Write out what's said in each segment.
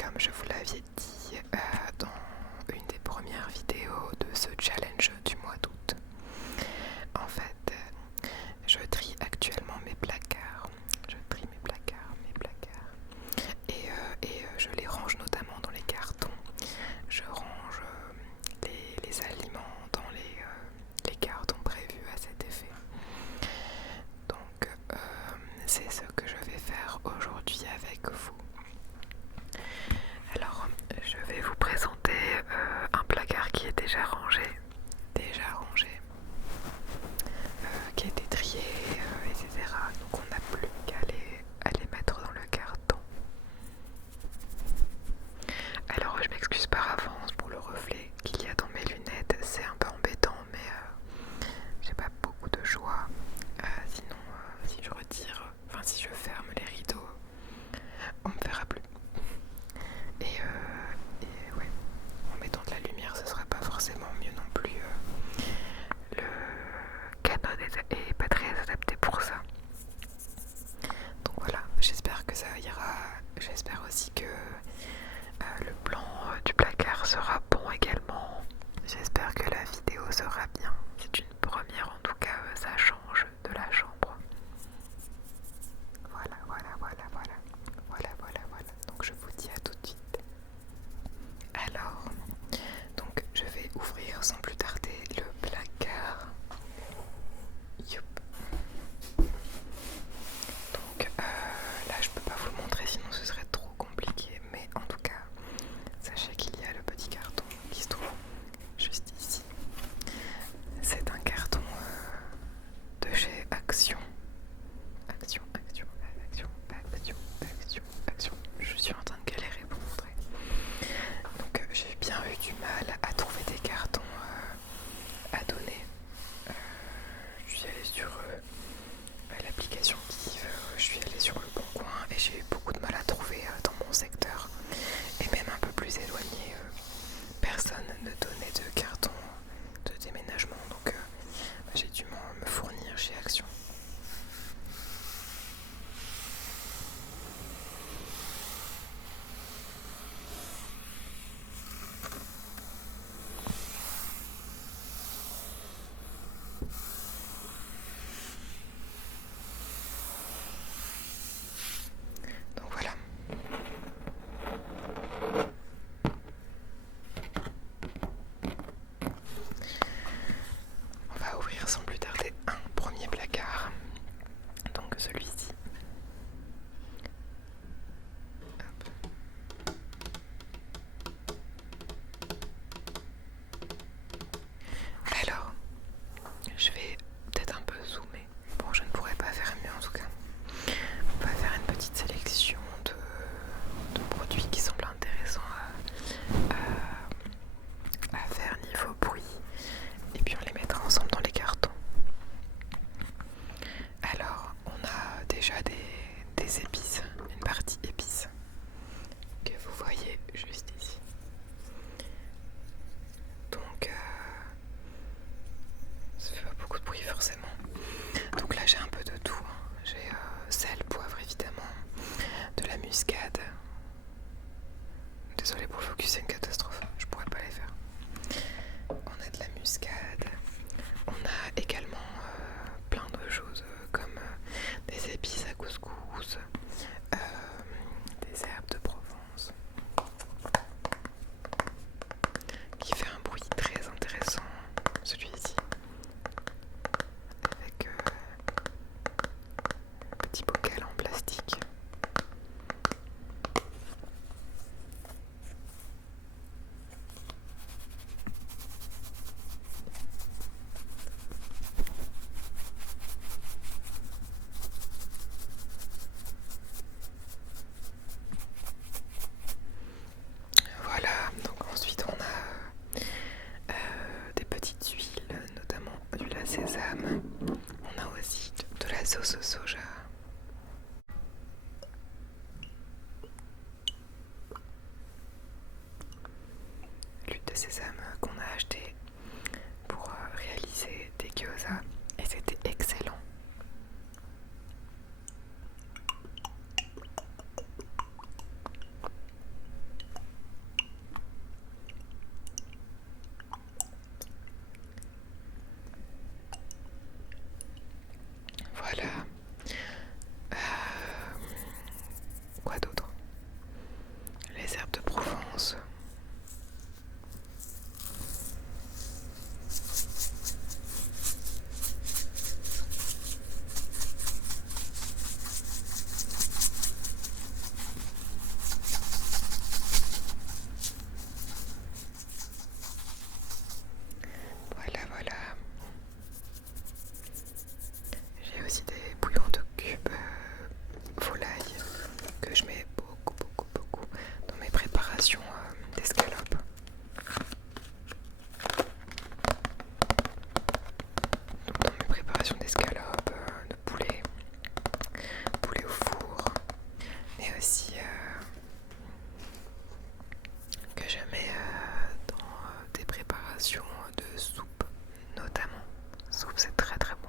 comme je vous l'avais dit dans une des premières vidéos de ce challenge du mois d'août, en fait, je trie actuellement mes placards. Je trie mes placards. Et je les range notamment dans les cartons. Je range les aliments dans les cartons prévus à cet effet. Donc c'est ce que je vais faire aujourd'hui avec vous. Alors je vais vous présenter un placard qui est déjà rangé, qui a été trié, etc. Donc on n'a plus qu'à les mettre dans le carton. Alors je m'excuse par avance pour le reflet qu'il y a dans mes lunettes, c'est un peu embêtant, mais j'ai pas beaucoup de choix. Sinon, si je retire, si je ferme les rideaux, on me verra plus. Et ouais, en mettant de la lumière, ce sera pas forcément mieux non plus. Le canon est pas très adapté pour ça. Donc voilà, j'espère que ça ira. J'espère aussi que le plan du placard sera bon également. J'espère que la vidéo sera bien. C'est une première, en tout cas, ça change de la chambre. Voilà. Donc je vous dis à tout de suite. Alors, donc je vais ouvrir sans plus tarder le placard. Youp. Donc là je peux pas vous le montrer sinon ce serait trop compliqué, mais en tout cas sachez qu'il y a le petit carton qui se trouve juste ici. C'est un carton de chez Action. Action. Je suis en train de galérer pour montrer. Donc j'ai bien eu du mal à trouver des cartons à donner. Je suis allée sur l'application Give, je suis allée sur le Bon Coin et j'ai eu beaucoup de mal à trouver dans mon secteur. Et même un peu plus éloigné, personne ne donnait de carton de déménagement. Donc j'ai dû me fournir chez Action. Donc voilà. On va ouvrir sans plus tarder un premier placard. Donc celui-ci. Alors, je vais peut-être un peu zoomer. Bon, je ne pourrais pas faire mieux en tout cas. On va faire une petite sélection de produits qui semblent intéressants à faire niveau bruit. Et puis on les mettra ensemble dans les cartons. Alors, on a déjà des épices, une partie épices que vous voyez juste ici. Donc, ça fait pas beaucoup de bruit forcément. Donc là j'ai un peu de tout. J'ai sel, poivre évidemment, de la muscade. Désolée pour le focus, c'est une catastrophe. Je pourrais pas les faire. On a de la muscade. On a également plein de choses comme des épices à couscous, des herbes de Provence, qui fait un bruit très intéressant, celui-ci, avec un petit bocal en plastique. Voilà, donc ensuite on a des petites huiles, notamment d'huile à sésame. On a aussi de la sauce au soja. L'huile de sésame qu'on a acheté pour réaliser des gyoza et c'était excellent. je mets dans des préparations de soupe, notamment. Soupe, c'est très très bon.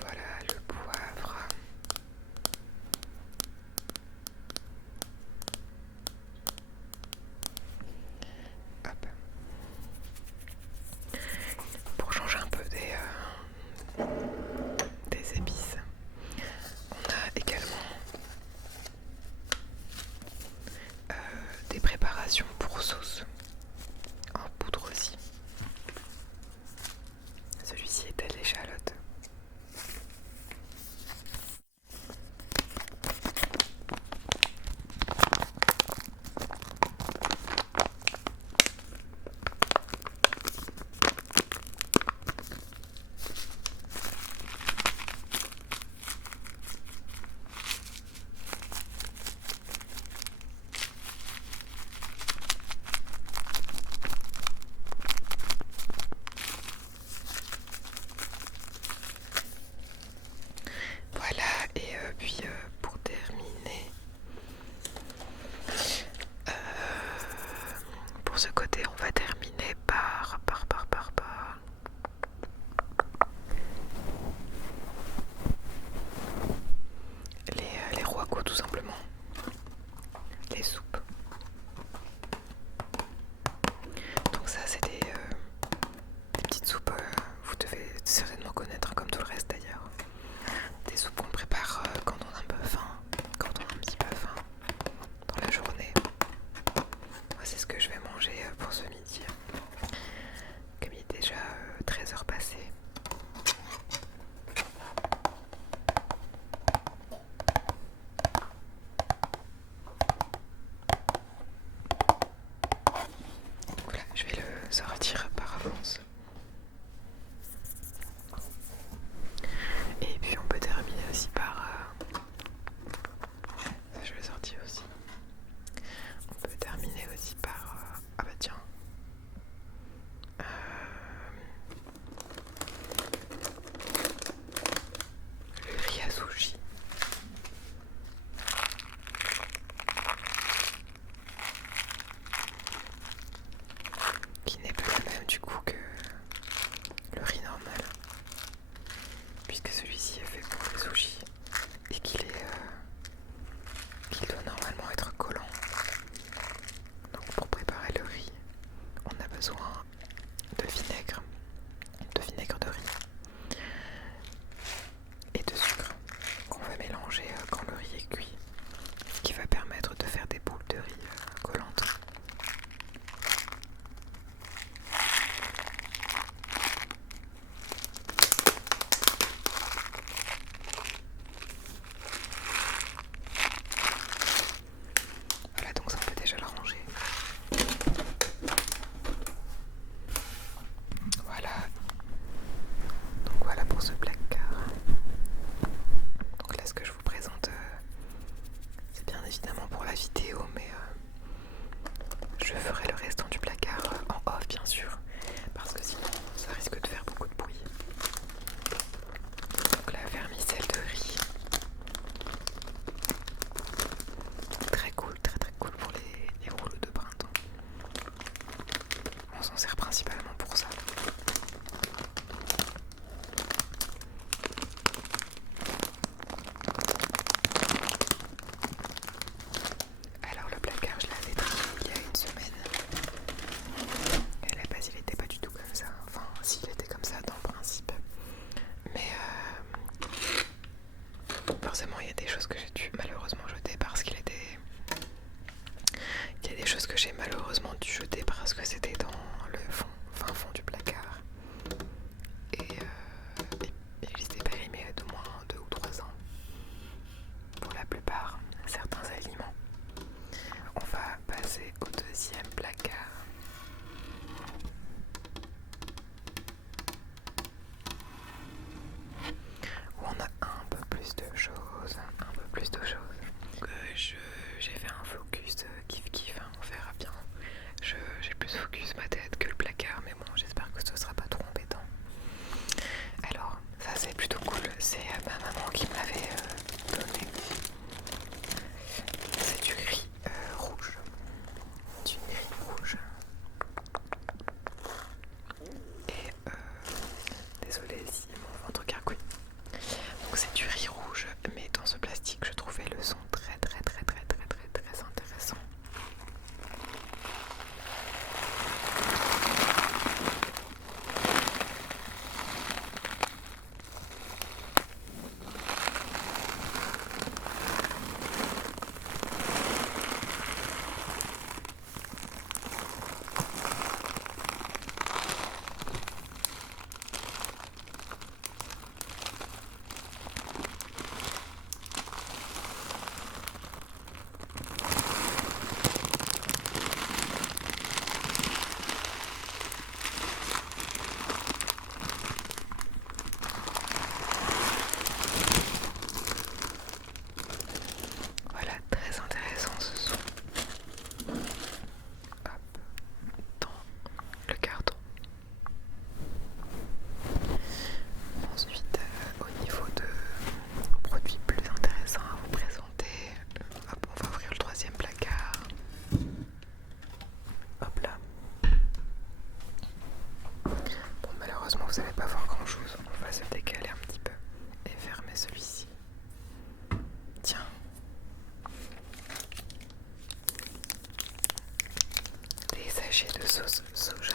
Voilà le poivre. Hop. Pour changer un peu des épices, on a également des préparations pour sauce en poudre aussi. Celui-ci est à l'échalote. Voilà, et puis pour terminer, pour ce côté, on va terminer par les rois-coups, tout simplement, les soupes. Donc ça, c'est des petites soupes, vous devez certainement connaître, comme tout le reste d'ailleurs. Des soupes qu'on prépare quand on a un peu faim, quand on a un petit peu faim dans la journée. Moi, c'est ce que je vais manger pour ce midi. Comme il est déjà 13h passées. Voilà, je vais le sortir par avance. Et puis on peut terminer aussi par... ça, je l'ai sorti aussi. On peut terminer aussi par... ah bah tiens. Le riz à sushi. Qui n'est pas le même du coup que le riz normal. Puisque celui-ci est fait pour les sushis et qu'il doit normalement être collant. Donc pour préparer le riz, on a besoin de vinaigre de riz et de sucre qu'on va mélanger quand le riz est cuit, ce qui va permettre de faire des boules de riz collantes. Voilà, donc ça on peut déjà le ranger. Voilà. Donc voilà pour ce placard. Donc là ce que je vous présente, c'est bien évidemment pour la vidéo, mais je ferai le restant du placard en off bien sûr, parce que sinon ça risque de faire beaucoup de bruit. Donc la vermicelle de riz. Très cool, très très cool pour les rouleaux de printemps. On s'en sert principalement pour ça. Alors le placard, je l'avais trié il y a une semaine. Et à la base, il était pas du tout comme ça. Enfin, si, il était comme ça dans le principe. Mais forcément, il y a des choses que j'ai dû malheureusement jeter parce qu'il était... Il y a des choses que j'ai malheureusement dû jeter parce que c'était dans le fin fond du placard. Et ils étaient périmés d'au moins 2 ou 3 ans. Pour la plupart, certains aliments. On va passer au deuxième placard. Où on a un peu plus de choses. J'ai fait un focus kiff, hein, on verra bien. J'ai plus focus ma tête que le placard, mais bon, j'espère que ce sera pas trop embêtant. Alors, ça c'est plutôt cool, c'est ma maman qui me l'avait donné. sachets de sauce soja.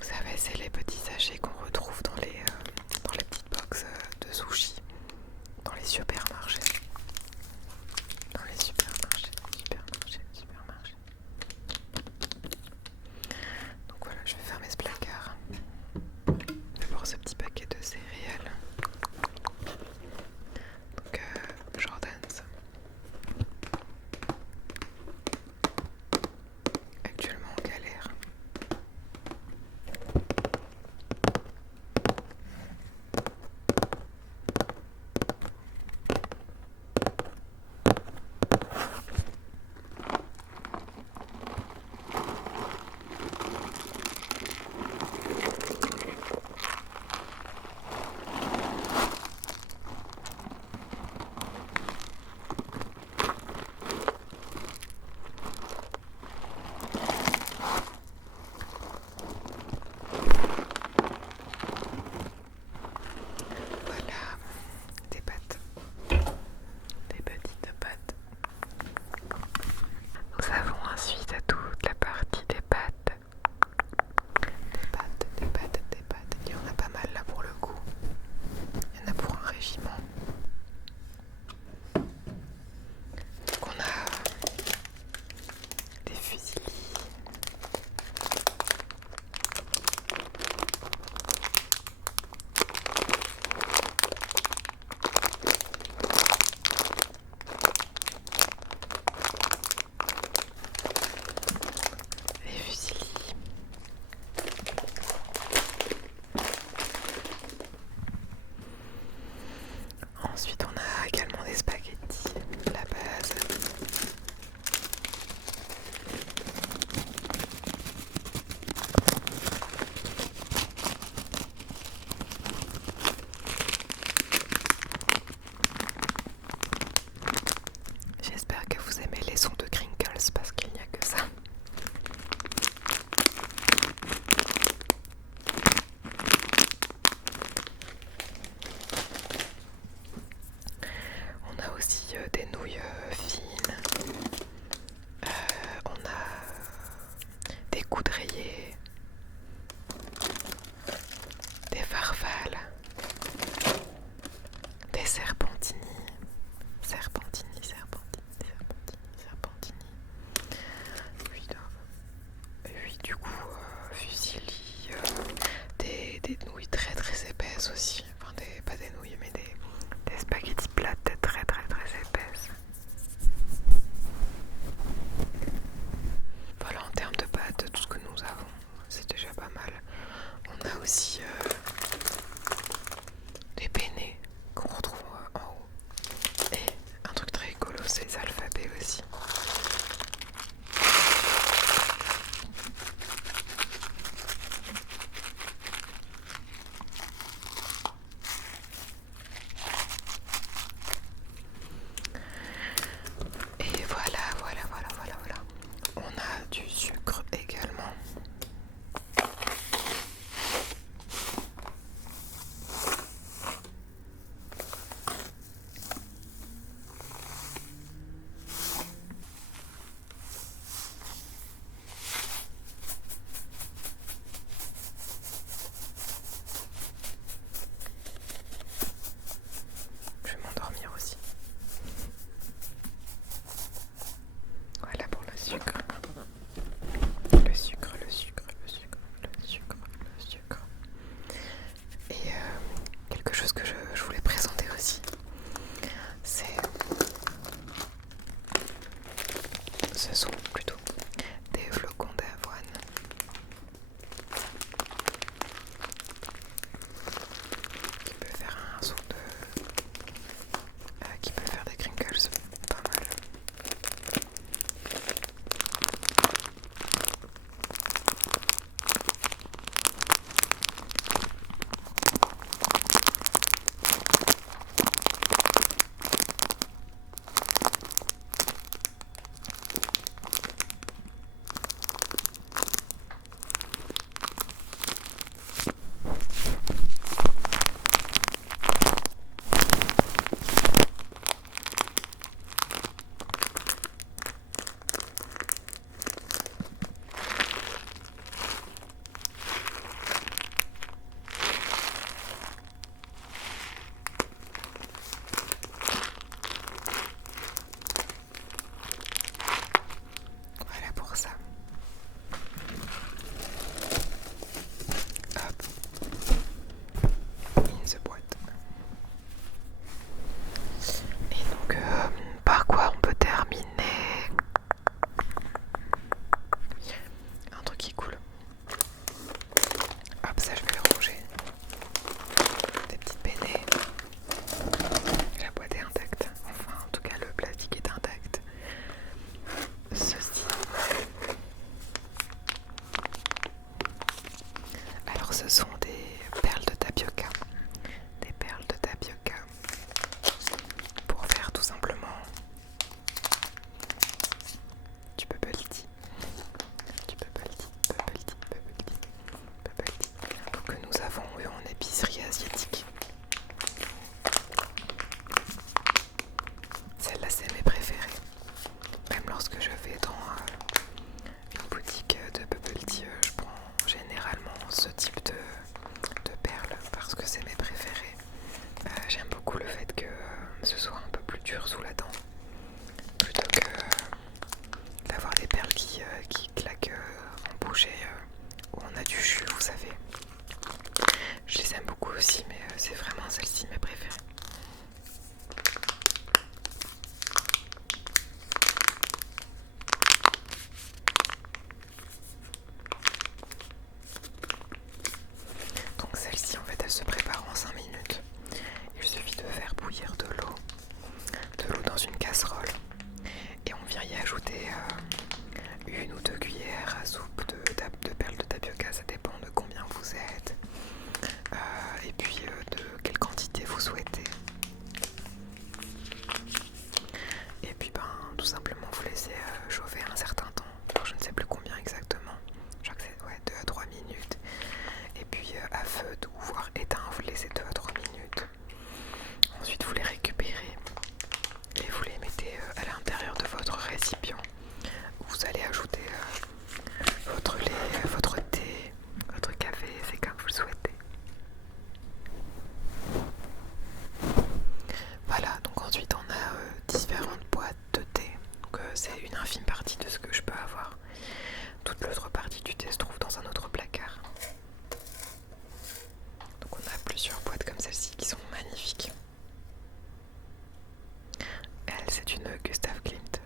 Vous savez, c'est les petits sachets qu'on retrouve dans les petites box de sushi, dans les supermarchés. Dans les supermarchés. Donc voilà, je vais fermer ce placard. D'abord ce petit paquet de céréales. Donc Jordan's. Actuellement en galère. Voilà, des pâtes, des petites pâtes. Nous avons ensuite toute la partie des pâtes. Des pâtes. Il y en a pas mal là pour le coup. Il y en a pour un régiment. Donc on a des fusilis. Ensuite, on a également des spaghettis, la base. J'espère que vous aimez les sons de crinkles parce qu'il n'y a que ça. On a aussi des nouilles fines. On a des coudriers, des farfales, des serpentini. Oui, du coup, fusilli, des nouilles très très épaisses aussi. Enfin, pas des nouilles, mais des spaghettis plates très très très épaisses. tout simplement du bubble tea. Du bubble tea, bubble tea, bubble tea, bubble tea. Que nous avons eu en épicerie asiatique. Celle-là, c'est mes préférées. Même lorsque je vais dans une boutique de bubble tea, je prends généralement ce type de perles parce que c'est mes préférées. J'aime beaucoup le fait que ce soit un peu plus dur sous la dent plutôt que d'avoir des perles qui claquent en bouche et où on a du jus, vous savez. Je les aime beaucoup aussi, mais c'est vraiment celle-ci mes préférées. Donc celle-ci en fait elle se prépare en 5 minutes. Il suffit de faire bouillir de l'eau dans une casserole et on vient y ajouter 1 ou 2 cuillères à soupe de perles de tapioca, ça dépend de combien vous êtes et puis de quelle quantité vous souhaitez. Et puis tout simplement vous laissez chauffer un certain temps. Alors, je ne sais plus combien exactement, je crois que c'est 2 à 3 minutes. Et puis à feu doux voire éteint, vous laissez 2 à 3 minutes. Ensuite vous les récupérez et vous les mettez à l'intérieur de votre récipient où vous allez ajouter votre lait, votre thé, votre café, c'est comme vous le souhaitez. Voilà, donc ensuite on a différentes boîtes de thé. Donc c'est une infime partie de ce que je peux avoir. Toute l'autre partie du thé se trouve dans un autre placard. Donc on a plusieurs boîtes comme celle-ci qui sont magnifiques. Elle, c'est une Gustav Klimt.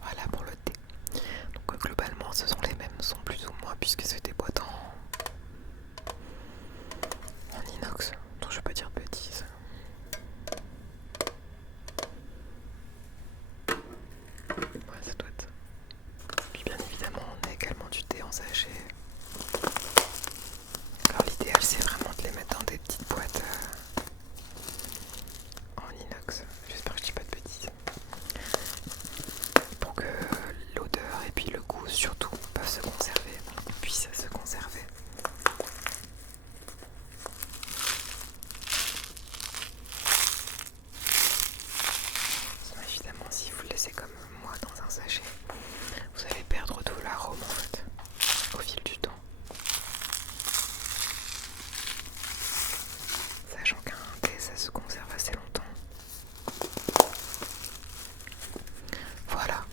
Voilà pour le thé. Donc globalement ce sont les mêmes sons plus ou moins puisque c'est des boîtes en inox, donc je vais pas dire de bêtises. Ouais, ça doit être. Puis bien évidemment on a également du thé en sachet. Alors l'idéal c'est vraiment de les mettre dans des petites boîtes en inox. J'espère que je dis pas de bêtises. Pour que l'odeur et puis le goût surtout peuvent se conserver, puissent se conserver. Sinon évidemment si vous le laissez comme moi dans un sachet, vous allez perdre tout l'arôme en fait au fil du temps. Sachant qu'un thé ça se conserve assez longtemps. Voilà,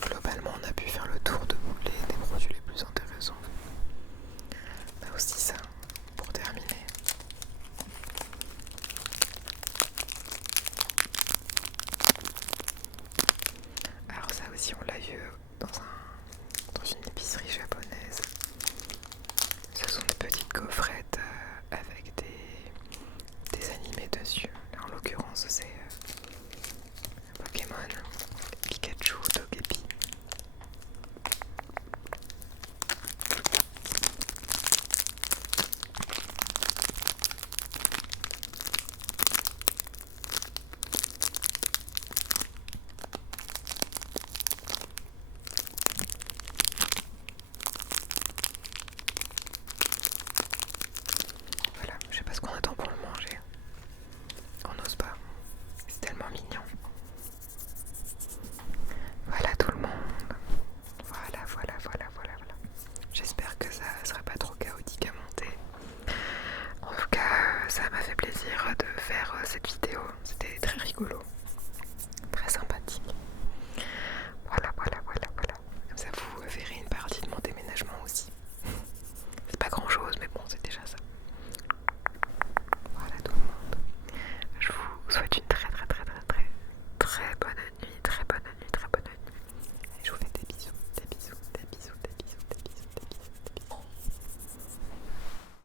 globalement on a pu faire le tour des produits les plus intéressants. On a aussi ça pour terminer. Alors ça aussi on l'a eu dans une épicerie japonaise. Ce sont des petites coffrettes avec des animés dessus. Là, en l'occurrence c'est Pokémon, Pikachu, Togepi. Voilà, je sais pas ce qu'on attend pour le manger. On n'ose pas. C'est tellement mignon. Voilà tout le monde. Voilà. J'espère que ça sera pas trop chaotique à monter. En tout cas, ça m'a fait plaisir de faire cette vidéo. C'était très rigolo.